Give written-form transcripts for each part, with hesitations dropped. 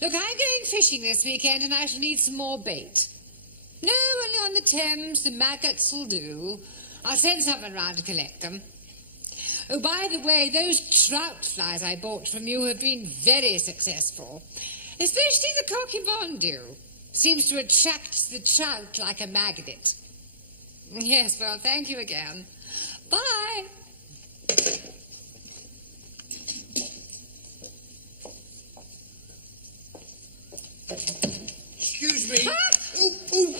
Look, I'm going fishing this weekend and I shall need some more bait. No, only on the Thames, the maggots will do. I'll send someone round to collect them. Oh, by the way, those trout flies I bought from you have been very successful. Especially the cockybondu. Seems to attract the trout like a magnet. Yes, well, thank you again. Bye. Excuse me. Ah! Ooh, ooh.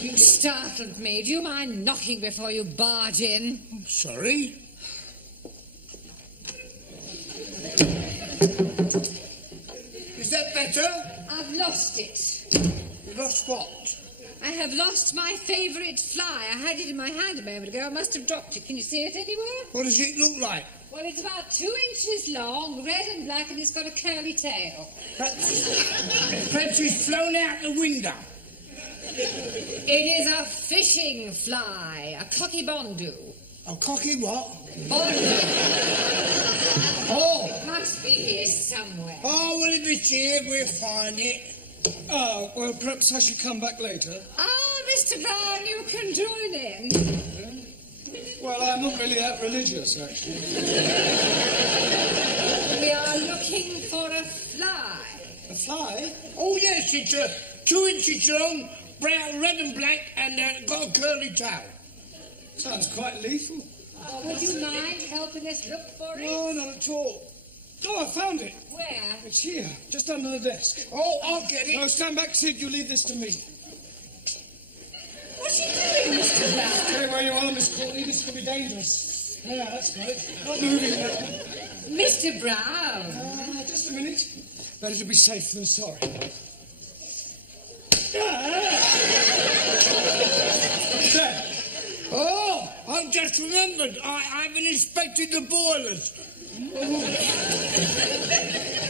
You startled me. Do you mind knocking before you barge in? Sorry. Is that better? I've lost it. You lost what? I have lost my favourite fly. I had it in my hand a moment ago. I must have dropped it. Can you see it anywhere? What does it look like? Well, it's about 2 inches long, red and black, and it's got a curly tail. Perhaps it's flown out the window. It is a fishing fly, a cockybondu. A cocky what? Bondu. Oh. Must be here somewhere. Oh, well, if it's here, we'll find it. Ah, well, perhaps I should come back later. Ah, Mr. Brown, you can join in. Well, I'm not really that religious, actually. We are looking for a fly. A fly? Oh, yes, it's 2 inches long, brown, red and black, and got a curly tail. Sounds quite lethal. Oh, would you mind helping us look for it? No, not at all. Oh, I found it. Where? It's here, just under the desk. Oh, I'll get it. No, stand back, Sid. You leave this to me. What's he doing, Mr. Brown? Stay where you are, Miss Courtney. This could be dangerous. Yeah, that's right. Not moving now. Mr. Brown. Just a minute. Better to be safe than sorry. There. Oh, I've just remembered. I haven't inspected the boilers.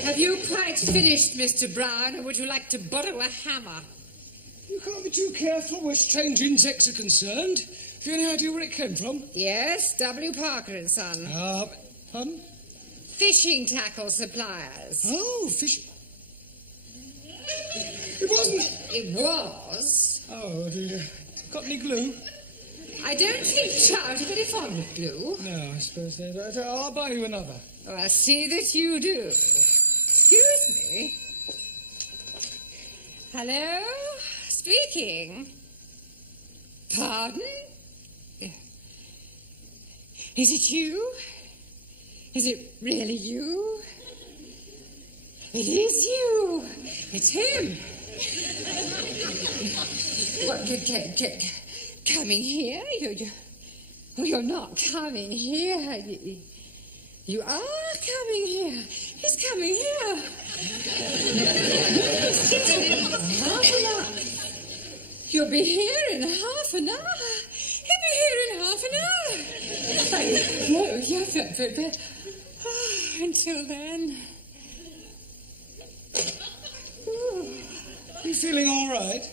Have you quite finished, Mr. Brown, or would you like to borrow a hammer? You can't be too careful where strange insects are concerned. Have you any idea where it came from? Yes, W. Parker and Son. Pardon? Fishing tackle suppliers. Oh, fish... It wasn't... It was. Oh, dear. Got any glue? I don't think trout are very fond of glue. No, I suppose they don't. I'll buy you another. Oh, I see that you do. Excuse me. Hello? Speaking. Pardon? Is it you? Is it really you? It is you. It's him. What, coming here? You're not coming here. You are coming here. He's coming here. Half an hour. You'll be here in half an hour. He'll be here in half an hour. No, you're not prepared. Until then. Ooh. You feeling all right?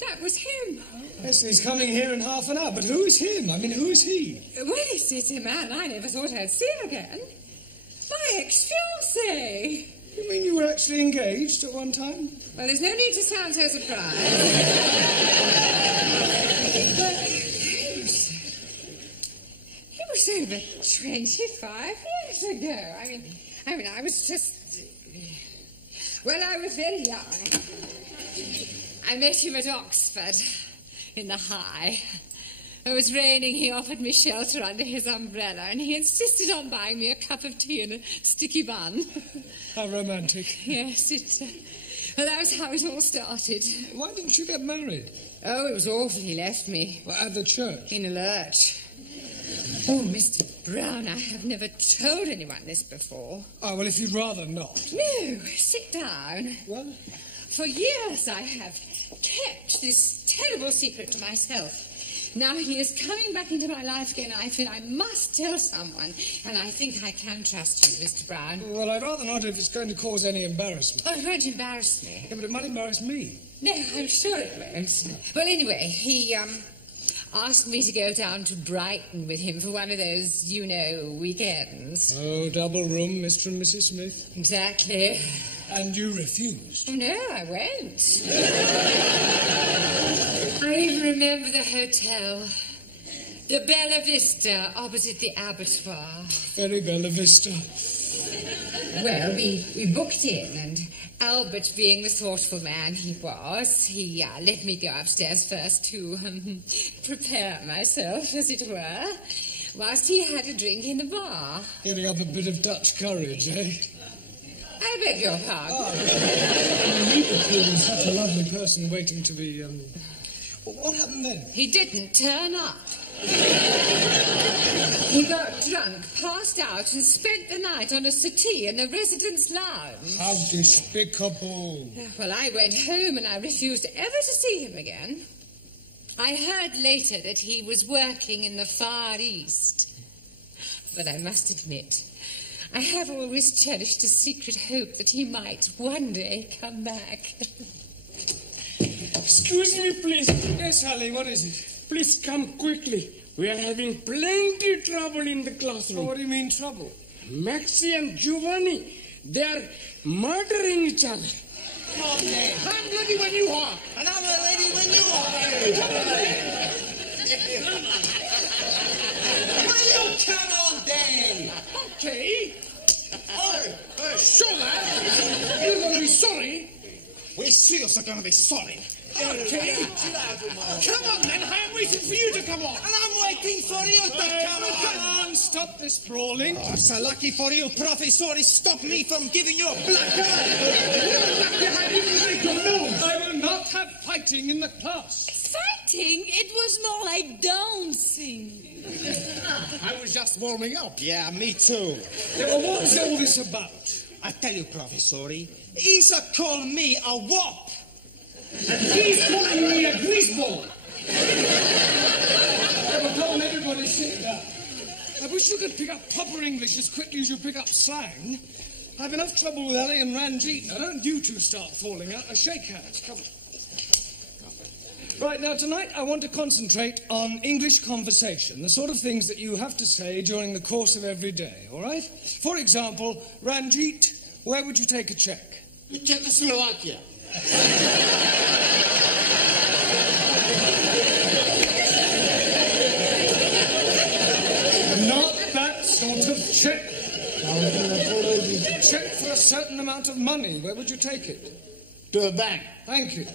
That was him. Yes, he's coming here in half an hour. But who is him? I mean, who is he? Well, it's a man I never thought I'd see again. My ex-fiancé. You mean you were actually engaged at one time? Well, there's no need to sound so surprised. But he was over 25 years ago. I mean, I was just... Well, I was very young. I met him at Oxford. in the high. It was raining, he offered me shelter under his umbrella, and he insisted on buying me a cup of tea and a sticky bun. How romantic. Yes, well, that was how it all started. Why didn't you get married? Oh, it was awful, he left me. Well, at the church? In a lurch. Oh, Mr. Brown, I have never told anyone this before. Oh, well, if you'd rather not. No, sit down. Well? For years I have kept this terrible secret to myself. Now he is coming back into my life again, and I feel I must tell someone, and I think I can trust you, Mr. Brown. Well, I'd rather not if it's going to cause any embarrassment. Oh, it won't embarrass me. Yeah, but it might embarrass me. No, I'm sure it won't. Well, anyway, he asked me to go down to Brighton with him for one of those, weekends. Oh, double room, Mr. and Mrs. Smith. Exactly. And you refused? Oh, no, I won't. I even remember the hotel. The Bella Vista, opposite the abattoir. Very Bella Vista. Well, we booked in, and Albert, being the thoughtful man he was, he let me go upstairs first to prepare myself, as it were, whilst he had a drink in the bar. Getting up a bit of Dutch courage, eh? I beg your pardon. He was such a lovely person waiting to be, What happened then? He didn't turn up. He got drunk, passed out, and spent the night on a settee in the residence lounge. How despicable. Well, I went home and I refused ever to see him again. I heard later that he was working in the Far East. But I must admit, I have always cherished a secret hope that he might one day come back. Excuse me, please. Yes, Sally, what is it? Please come quickly. We are having plenty trouble in the classroom. What do you mean, trouble? Maxie and Giovanni, they are murdering each other. Come on, then. I'm ready when you are. And I'm ready when you are. Will you come on, then? Okay. Oh, sure, lad. You're going to be sorry. We serious are going to be sorry. Okay. Come on, then. I'm waiting for you to come on. And I'm waiting for you to come on. Come on, stop this brawling. Oh, so lucky for you, Professor, it stopped me from giving you a black eye. I will not have fighting in the class. Fighting? It was more like dancing. I was just warming up. Yeah, me too. Yeah, well, what is all this about? I tell you, Professor, he's called me a wop. And he's calling me a greaseball. Come on, everybody sit down. I wish you could pick up proper English as quickly as you pick up slang. I've enough trouble with Ellie and Ranjeet. Now, don't you two start falling out. Now, shake hands. Come on. Right, now, tonight I want to concentrate on English conversation, the sort of things that you have to say during the course of every day, all right? For example, Ranjeet, where would you take a check? Czechoslovakia. Not that sort of check. Check for a certain amount of money. Where would you take it? To a bank. Thank you.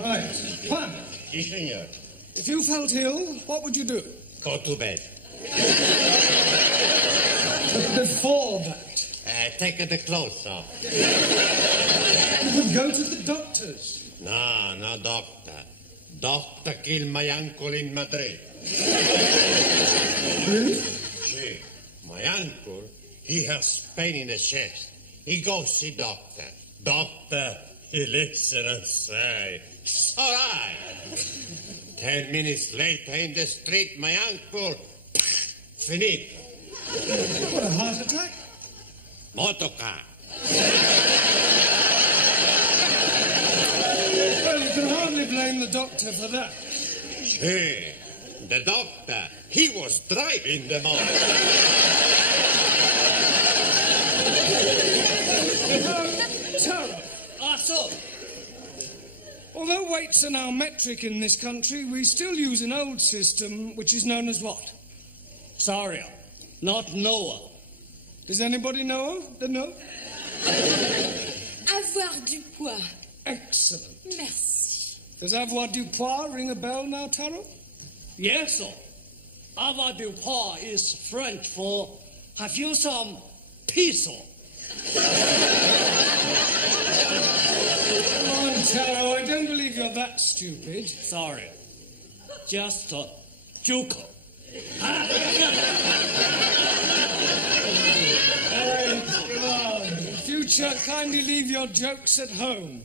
Right. One. Yes, senor. If you felt ill, what would you do? Go to bed. But before that, Take the clothes off. you would go to the doctors. No doctor. Doctor killed my uncle in Madrid. See, my uncle, he has pain in the chest. He goes see doctor. Doctor, he listen and say, it's all right. 10 minutes later in the street, my uncle, finito. What, a heart attack? Motorcar. Well, you can hardly blame the doctor for that. See, the doctor, he was driving the motor. Tara, Also, although weights are now metric in this country, we still use an old system which is known as what? Saria, not Noah. Does anybody know? No? Avoir du poids. Excellent. Merci. Does avoir du pois ring a bell now, Taro? Yes, sir. Avoir du pois is French for have you some pizza? Come on, Taro, I don't believe you're that stupid. Sorry. Just a joke. Come on. In future, kindly leave your jokes at home.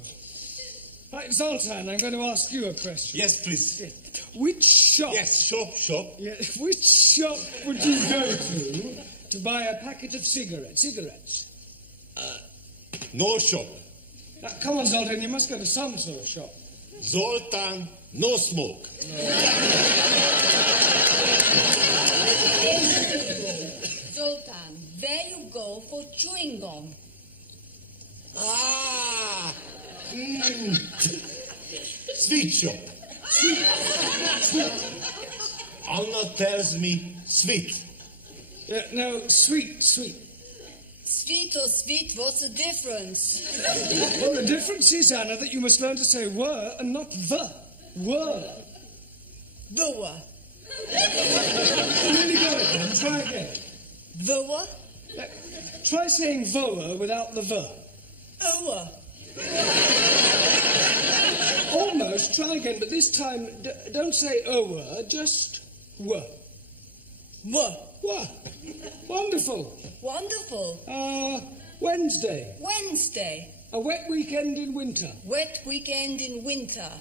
Right, Zoltan, I'm going to ask you a question. Yes, please. Which shop... Yes, shop. Yeah, which shop would you go to buy a packet of cigarettes? No shop. Now, come on, Zoltan, you must go to some sort of shop. Zoltan, no smoke. Zoltan, there you go for chewing gum. Ah! Sweet shop. Sweet. Anna tells me sweet. No, sweet. Sweet or sweet, what's the difference? Well, the difference is, Anna, that you must learn to say were and not the. Were. The what? Really got it then. Try again. The what? Try saying voa without the the. Over. Almost. Try again, but this time don't say over, just were. What? Were. Wonderful. Wonderful. Wednesday. Wednesday. A wet weekend in winter. Wet weekend in winter.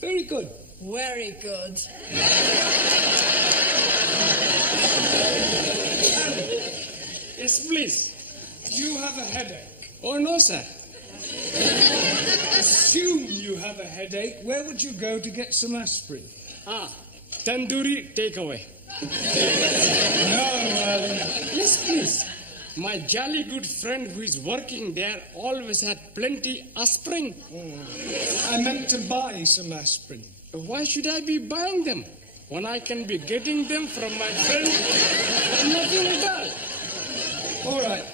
Very good. Very good. Yes, please. You have a headache. Oh, no, sir. Assume you have a headache. Where would you go to get some aspirin? Tandoori takeaway. No, Yes, please. My jolly good friend who is working there always had plenty aspirin. I meant to buy some aspirin. Why should I be buying them when I can be getting them from my friend? Nothing at all. All right.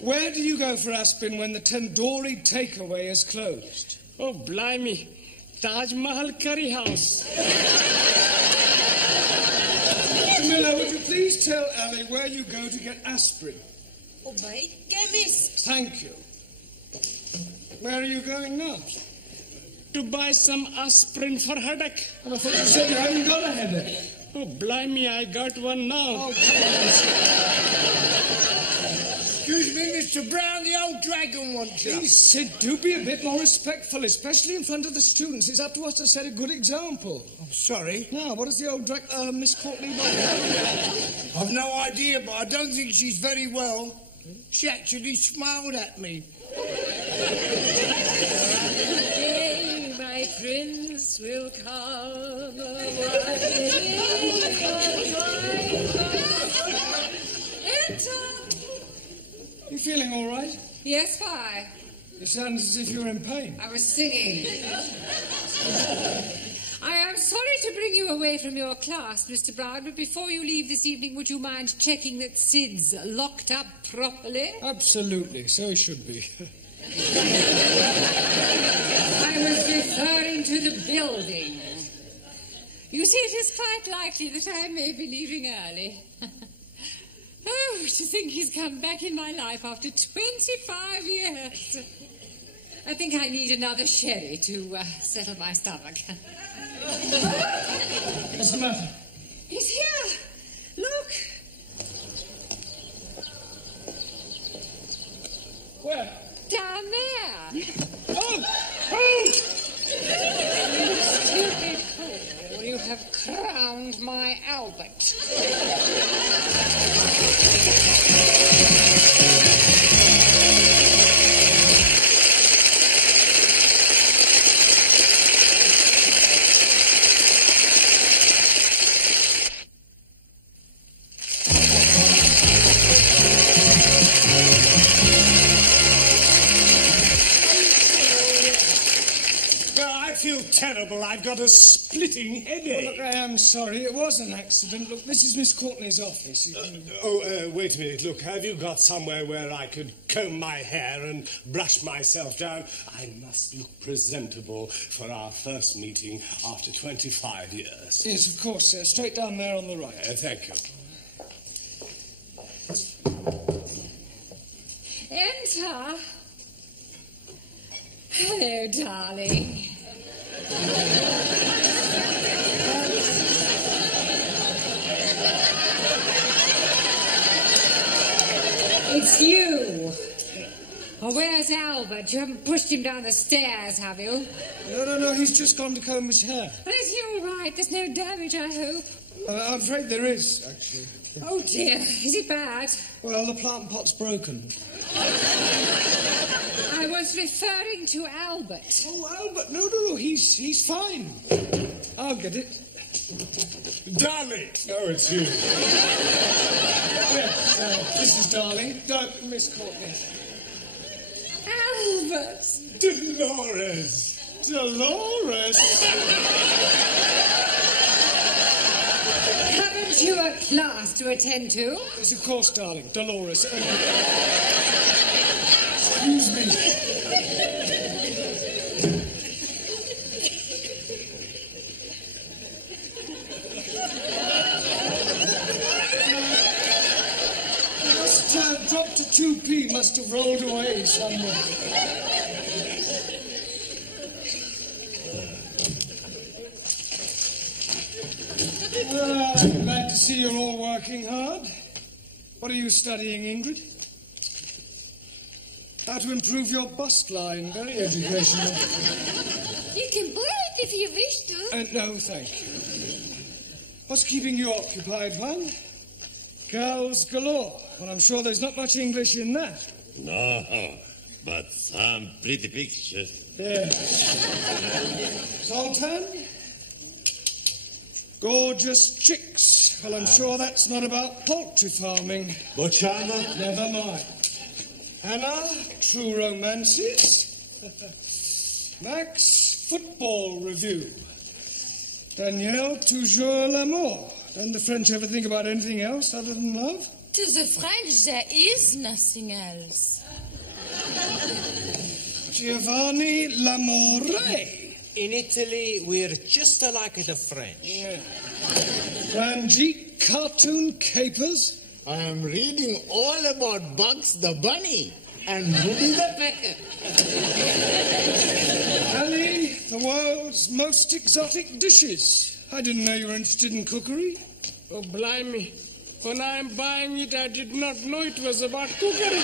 Where do you go for aspirin when the tandoori takeaway is closed? Oh, blimey. Taj Mahal Curry House. Jamila, would you please tell Ali where you go to get aspirin? Oh, my chemist. Thank you. Where are you going now? To buy some aspirin for headache. Well, I thought you said you hadn't got a headache. Oh, blimey, I got one now. Oh, come Excuse me, Mr. Brown, the old dragon wants you. Please, Sid, do be a bit more respectful, especially in front of the students. It's up to us to set a good example. I'm sorry. Now, what does the old Miss Courtney want? I've no idea, but I don't think she's very well. She actually smiled at me. Today my prince will come Enter! You feeling all right? Yes, why? You sound as if you were in pain. I was singing. I am sorry to bring you away from your class, Mr. Brown, but before you leave this evening, would you mind checking that Sid's locked up properly? Absolutely, so it should be. I was referring to the building. You see, it is quite likely that I may be leaving early. Oh, to think he's come back in my life after 25 years. I think I need another sherry to settle my stomach. What's the matter? He's here. Look. Where? Down there. Oh! Stupid fool, you have crowned my Albert. feel terrible. I've got a splitting headache. Well, look, I am sorry. It was an accident. Look, this is Miss Courtney's office. Wait a minute. Look, have you got somewhere where I could comb my hair and brush myself down? I must look presentable for our first meeting after 25 years. Yes, of course, sir. Straight down there on the right. Thank you. Enter. Hello, darling. It's you. Oh, where's Albert? You haven't pushed him down the stairs, have you? No. He's just gone to comb his hair. Well, is he all right? There's no damage, I hope. I'm afraid there is, actually. Oh, dear. Is it bad? Well, the plant pot's broken. I was referring to Albert. Oh, Albert. No. He's fine. I'll get it. Darling. Oh, it's you. Yes, this is Darling. Miss Courtney. Albert. Dolores. Haven't you a class to attend to? Yes, of course, darling. Dolores. Excuse me. Dr. 2P must have rolled away somewhere. I'm glad to see you're all working hard. What are you studying, Ingrid? How to improve your bust line. Very educational. You can play it if you wish to. No, thank you. What's keeping you occupied, Juan? Girls galore. Well, I'm sure there's not much English in that. No, but some pretty pictures. Yes. Zoltan? Gorgeous chicks. Well, I'm sure that's not about poultry farming. Bochana? Never mind. Anna? True romances. Max? Football review. Danielle? Toujours l'amour. Don't the French ever think about anything else other than love? To the French, there is nothing else. Giovanni L'Amore. In Italy, we're just like the French. Yeah. Ranjeet, cartoon capers. I am reading all about Bugs the Bunny and Woody the Pecker. Annie, the world's most exotic dishes. I didn't know you were interested in cookery. Oh, blimey. When I'm buying it, I did not know it was about cookery.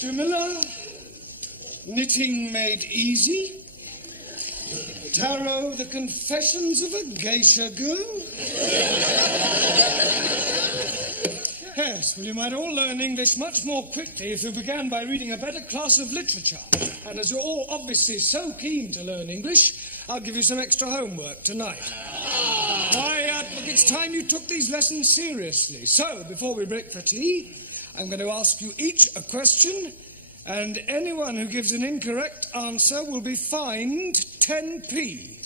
Jamila, knitting made easy. Tarot, the confessions of a geisha girl. Yes, well, you might all learn English much more quickly if you began by reading a better class of literature. And as you're all obviously so keen to learn English, I'll give you some extra homework tonight. Why, look, it's time you took these lessons seriously. So, before we break for tea, I'm going to ask you each a question, and anyone who gives an incorrect answer will be fined 10p.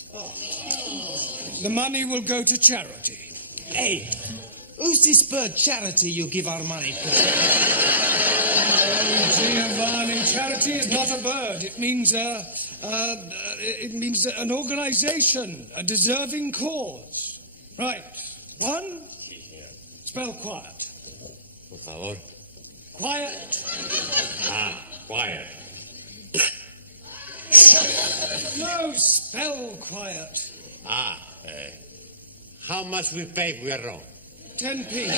The money will go to charity. Hey, who's this bird charity you give our money to? Oh, Giovanni, charity is not a bird. It means an organization, a deserving cause. Right. One, spell quiet. Por favor. Quiet. Quiet. No, spell quiet. How much we pay if we are wrong? 10p.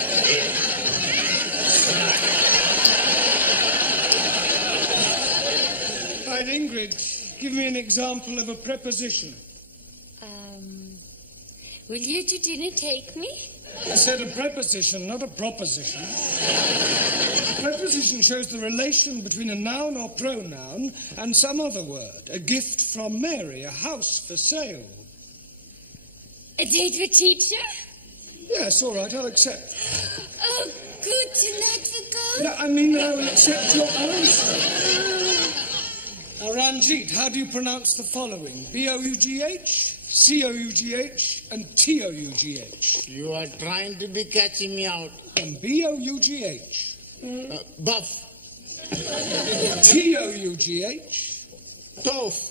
Right, Ingrid, give me an example of a preposition. Will you to dinner take me? I said a preposition, not a proposition. A preposition shows the relation between a noun or pronoun and some other word. A gift from Mary, a house for sale. A date with teacher? Yes, all right, I'll accept. Oh, good, to not forget. No, I mean I will accept your answer. Ranjeet, how do you pronounce the following? B-O-U-G-H, C-O-U-G-H, and T-O-U-G-H. You are trying to be catching me out. And B-O-U-G-H. Buff. T-O-U-G-H. Tough.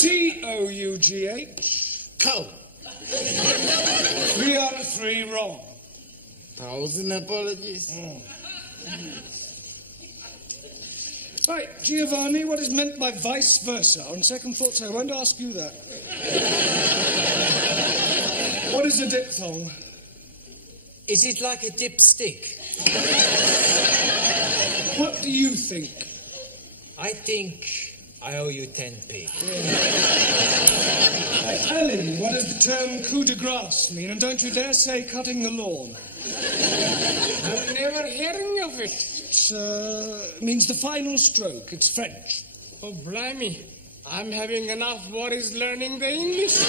C-O-U-G-H. Cow. 3 out of 3 wrong. 1,000 apologies. Right, Giovanni, what is meant by vice versa? On second thoughts, I won't ask you that. What is a diphthong? Is it like a dipstick? What do you think? I think I owe you 10p. Alan, what does the term coup de grace mean? And don't you dare say cutting the lawn. I've never hearing of it. It means the final stroke. It's French. Oh, blimey. I'm having enough worries learning the English.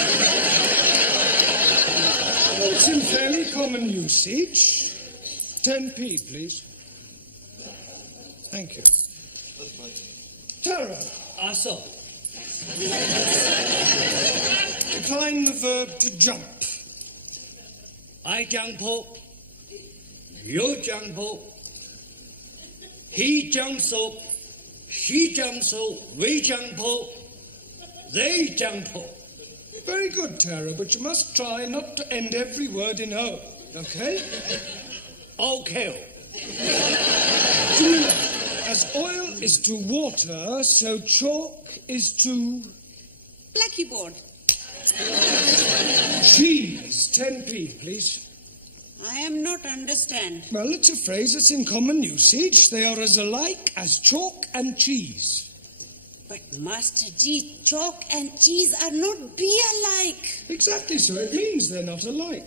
Well, it's in fairly common usage. 10p, please. Thank you. Tara. So. Define the verb to jump. I jump up. You jump up. He jumps up. She jumps up. We jump up. They jump up. Very good, Tara, but you must try not to end every word in O, okay? Okay. As oil is to water, so chalk is to... Blackboard. Cheese. 10p, please. I am not understand. Well, it's a phrase that's in common usage. They are as alike as chalk and cheese. But Master G, chalk and cheese are not be alike. Exactly so. It means they're not alike.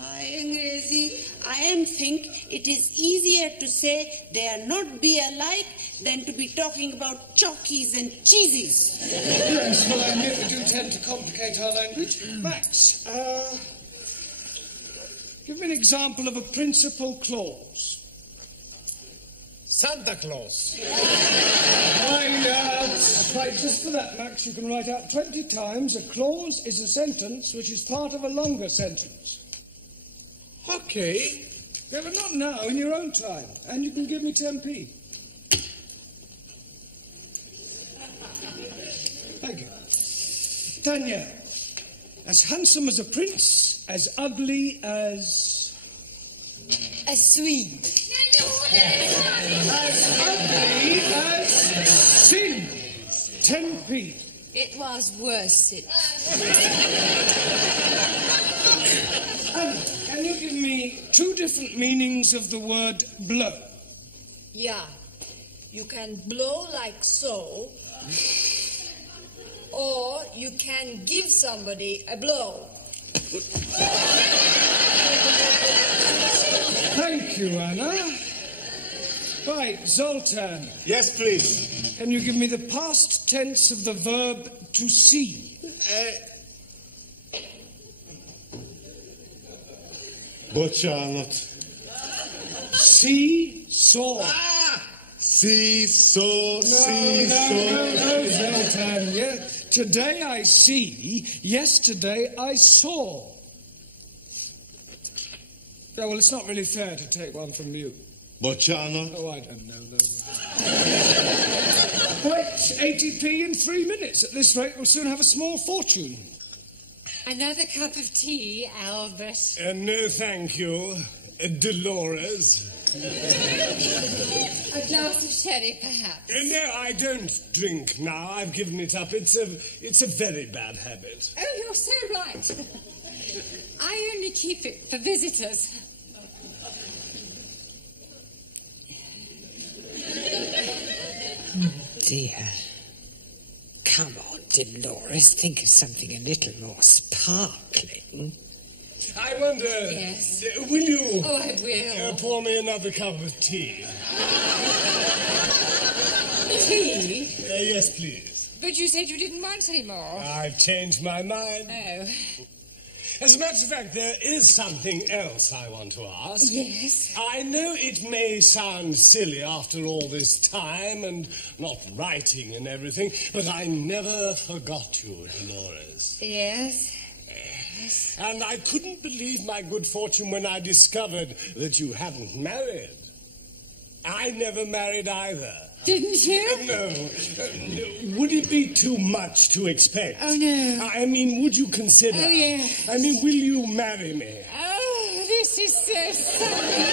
I am think it is easier to say they are not be alike than to be talking about chalkies and cheeses. Yes, well, I admit we do tend to complicate our language. Max, give me an example of a principal clause. Santa Claus. Right, just for that, Max, you can write out 20 times a clause is a sentence which is part of a longer sentence. Okay. Yeah, but not now, in your own time. And you can give me 10p. Thank you. Danielle, as handsome as a prince, as ugly as... A Swede. As ugly as sin. 10p. It was worse. Anna, can you give me 2 different meanings of the word blow? Yeah. You can blow like so, or you can give somebody a blow. Thank you, Anna. Right, Zoltan. Yes, please. Can you give me the past tense of the verb to see? Boccianot. See, saw. See-saw, No, Zoltan. Yeah. Today I see, yesterday I saw. Yeah, well, it's not really fair to take one from you. Bocciano. Oh, I don't know. Right, 80p in 3 minutes. At this rate, we'll soon have a small fortune. Another cup of tea, Albert. No, thank you, Dolores. A glass of sherry, perhaps. No, I don't drink now. I've given it up. It's a very bad habit. Oh, you're so right. I only keep it for visitors. Dear. Come on, Dolores. Think of something a little more sparkling. I wonder... Yes. Will you... Oh, I will. Pour me another cup of tea. Tea? Yes, please. But you said you didn't want any more. I've changed my mind. Oh. As a matter of fact, there is something else I want to ask. Yes? I know it may sound silly after all this time and not writing and everything, but I never forgot you, Dolores. Yes? And I couldn't believe my good fortune when I discovered that you hadn't married. I never married either. Didn't you? No. Would it be too much to expect? Oh, no. I mean, would you consider? Oh, yes. I mean, will you marry me? Oh, this is so funny.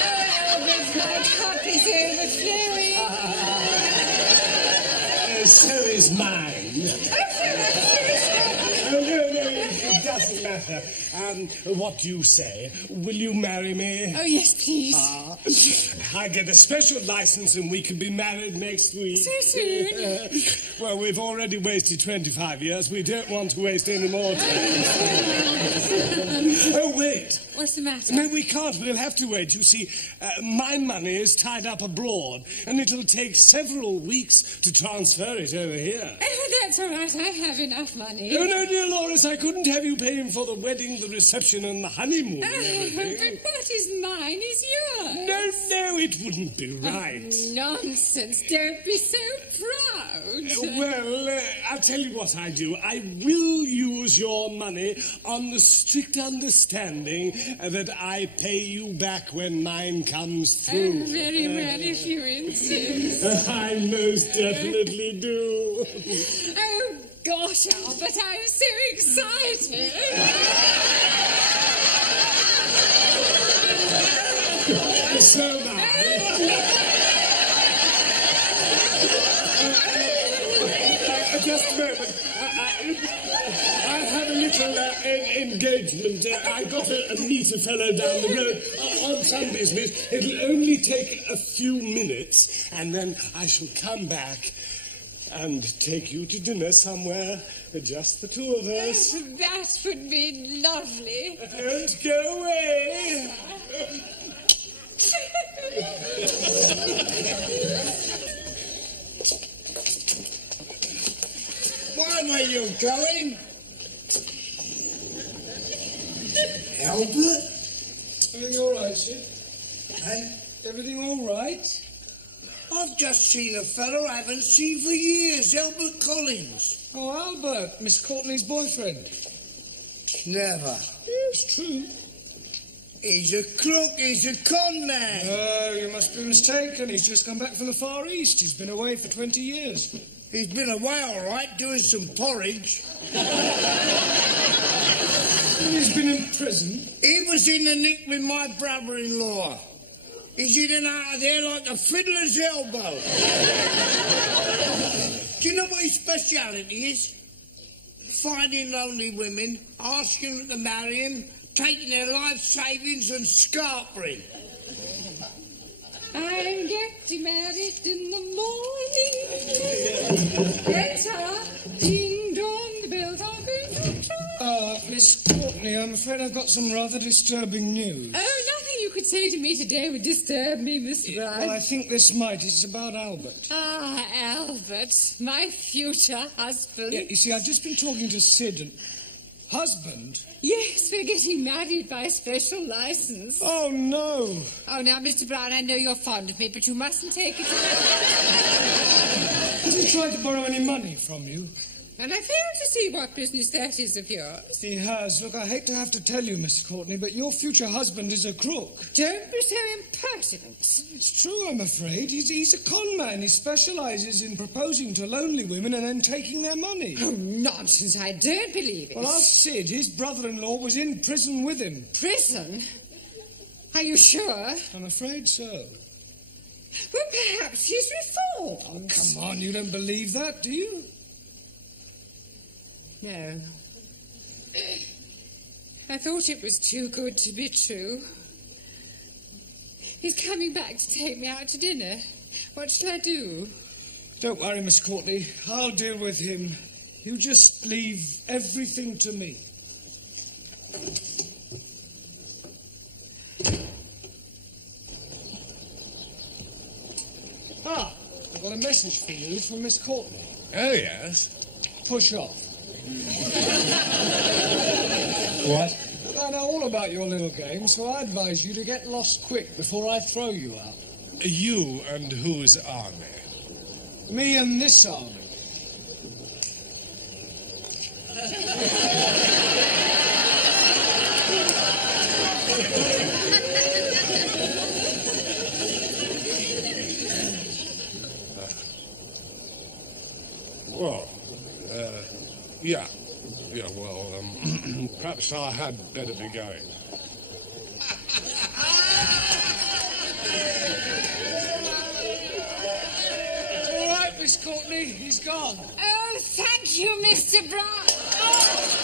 Oh, Albert, my cup is overflowing. So is mine. Oh, no, it doesn't matter. What do you say? Will you marry me? Oh, yes, please. I get a special license and we can be married next week. So soon? Well, we've already wasted 25 years. We don't want to waste any more time. Oh, wait. What's the matter? No, we can't. We'll have to wait. You see, my money is tied up abroad, and it'll take several weeks to transfer it over here. Oh, that's all right. I have enough money. Oh, no, dear Loris, I couldn't have you paying for the wedding, the reception, and the honeymoon. Oh, but what is mine is yours. No, it wouldn't be right. Nonsense. Don't be so proud. Well, I'll tell you what I do. I will use your money on the strict understanding that I pay you back when mine comes through. Oh, very well, if you insist. I most definitely do. Oh, gosh, Albert, I'm so excited. So am I. Just a moment. I have a little engagement. I got to meet a fellow down the road on some business. It'll only take a few minutes, and then I shall come back and take you to dinner somewhere, just the two of us. Oh, that would be lovely. Don't go away. Why were you going? Albert? Everything all right, sir? Eh? Everything all right? I've just seen a fellow I haven't seen for years, Albert Collins. Oh, Albert, Miss Courtney's boyfriend. Never. Yes, true. He's a crook, he's a con man. Oh, you must be mistaken. He's just come back from the Far East. He's been away for 20 years. He's been away all right, doing some porridge. He's been in prison. He was in the nick with my brother-in-law. He's in and out of there like a fiddler's elbow. Do you know what his speciality is? Finding lonely women, asking them to marry him, taking their life savings and scarpering. I'm getting married in the morning. Enter. Ding dong, the bells are going to try. Miss Courtney, I'm afraid I've got some rather disturbing news. Oh, nothing you could say to me today would disturb me, Miss Brown. Well, I think this might. It's about Albert. Ah, Albert, my future husband. Yeah, you see, I've just been talking to Sid and... Husband? Yes, we're getting married by special license. Oh, no. Oh, now, Mr. Brown, I know you're fond of me, but you mustn't take it... Has he tried to borrow any money from you? And I fail to see what business that is of yours. He has. Look, I hate to have to tell you, Miss Courtney, but your future husband is a crook. Don't be so impertinent. It's true, I'm afraid. He's a con man. He specialises in proposing to lonely women and then taking their money. Oh, nonsense. I don't believe it. Well, ask Sid. His brother-in-law was in prison with him. Prison? Are you sure? I'm afraid so. Well, perhaps he's reformed. Oh, come on. You don't believe that, do you? No. I thought it was too good to be true. He's coming back to take me out to dinner. What shall I do? Don't worry, Miss Courtney. I'll deal with him. You just leave everything to me. I've got a message for you from Miss Courtney. Oh, yes? Push off. What? I know all about your little game, so I advise you to get lost quick before I throw you out. You and whose army? Me and this army. Well, yeah. Yeah, well, perhaps I had better be going. It's all right, Miss Courtney. He's gone. Oh, thank you, Mr. Brown. Oh,